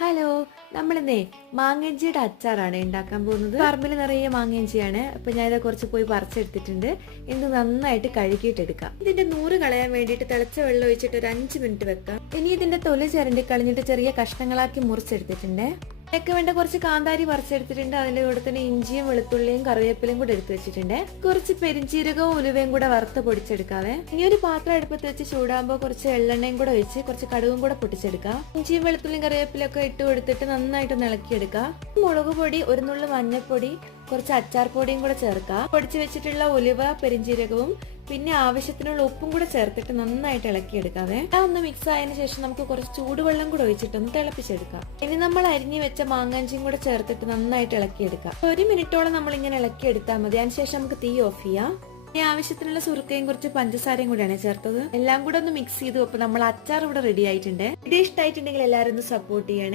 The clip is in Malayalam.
ഹലോ നമ്മളിന്നേ മാങ്ങഞ്ചിയുടെ അച്ചാറാണ് ഉണ്ടാക്കാൻ പോകുന്നത്. പറമ്പിൽ നിറയെ മാങ്ങഞ്ചിയാണ്. അപ്പൊ ഞാനിത് കുറച്ച് പോയി പറിച്ചെടുത്തിട്ടുണ്ട്. ഇത് നന്നായിട്ട് കഴുകിയിട്ടെടുക്കാം. ഇതിന്റെ നൂറ് കളയാൻ വേണ്ടിയിട്ട് തിളച്ച വെള്ളം ഒഴിച്ചിട്ട് ഒരു അഞ്ച് മിനിറ്റ് വെക്കാം. ഇനി ഇതിന്റെ തൊലി ചിരണ്ടി കളഞ്ഞിട്ട് ചെറിയ കഷ്ണങ്ങളാക്കി മുറിച്ചെടുത്തിട്ടുണ്ട്. ഒക്കെ വേണ്ട കുറച്ച് കാന്താരി പറിച്ചെടുത്തിട്ടുണ്ട്. അതിന്റെ കൂടെ തന്നെ ഇഞ്ചിയും വെളുത്തുള്ളിയും കറിവേപ്പിലയും കൂടെ എടുത്തു വെച്ചിട്ടുണ്ട്. കുറച്ച് പെരിഞ്ചീരകവും ഉലുവയും കൂടെ വറുത്ത് പൊടിച്ചെടുക്കാതെ ഇനി ഒരു പാത്രം അടുപ്പത്ത് വെച്ച് ചൂടാകുമ്പോൾ കുറച്ച് എള്ളെണ്ണയും കൂടെ ഒഴിച്ച് കുറച്ച് കടുവും കൂടെ പൊട്ടിച്ചെടുക്കാം. ഇഞ്ചിയും വെളുത്തുള്ളിയും കറിവേപ്പിലൊക്കെ ഇട്ട് കൊടുത്തിട്ട് നന്നായിട്ട് ഇളക്കിയെടുക്കാം. മുളക് പൊടി ഒരു നുള്ളു മഞ്ഞൾപ്പൊടി കുറച്ച് അച്ചാർ പൊടിയും കൂടെ ചേർക്കാം പൊടിച്ചു വെച്ചിട്ടുള്ള ഉലുവ പെരിഞ്ചീരകവും പിന്നെ ആവശ്യത്തിനുള്ള ഉപ്പും കൂടെ ചേർത്തിട്ട് നന്നായിട്ട് ഇളക്കിയെടുക്കാവേ. ആ ഒന്ന് മിക്സ് ആയതിനു ശേഷം നമുക്ക് കുറച്ച് ചൂടുവെള്ളം കൂടെ ഒഴിച്ചിട്ടൊന്ന് തിളപ്പിച്ചെടുക്കാം. ഇനി നമ്മൾ അരിഞ്ഞു വെച്ച മാങ്ങാഞ്ചിയും കൂടെ ചേർത്തിട്ട് നന്നായിട്ട് ഇളക്കിയെടുക്കാം. ഒരു മിനിറ്റോളം നമ്മൾ ഇങ്ങനെ ഇളക്കിയെടുത്താൽ മതി. അതിനുശേഷം നമുക്ക് തീ ഓഫ് ചെയ്യാം. ഇനി ആവശ്യത്തിനുള്ള സുറുക്കയും കുറച്ച് പഞ്ചസാരയും കൂടെയാണ് ചേർത്തത്. എല്ലാം കൂടെ ഒന്ന് മിക്സ് ചെയ്തു. അപ്പൊ നമ്മൾ അച്ചാർ ഇവിടെ റെഡി ആയിട്ടുണ്ട്. ഇത് ഇഷ്ടമായിട്ടുണ്ടെങ്കിൽ എല്ലാവരും ഒന്ന് സപ്പോർട്ട് ചെയ്യണേ.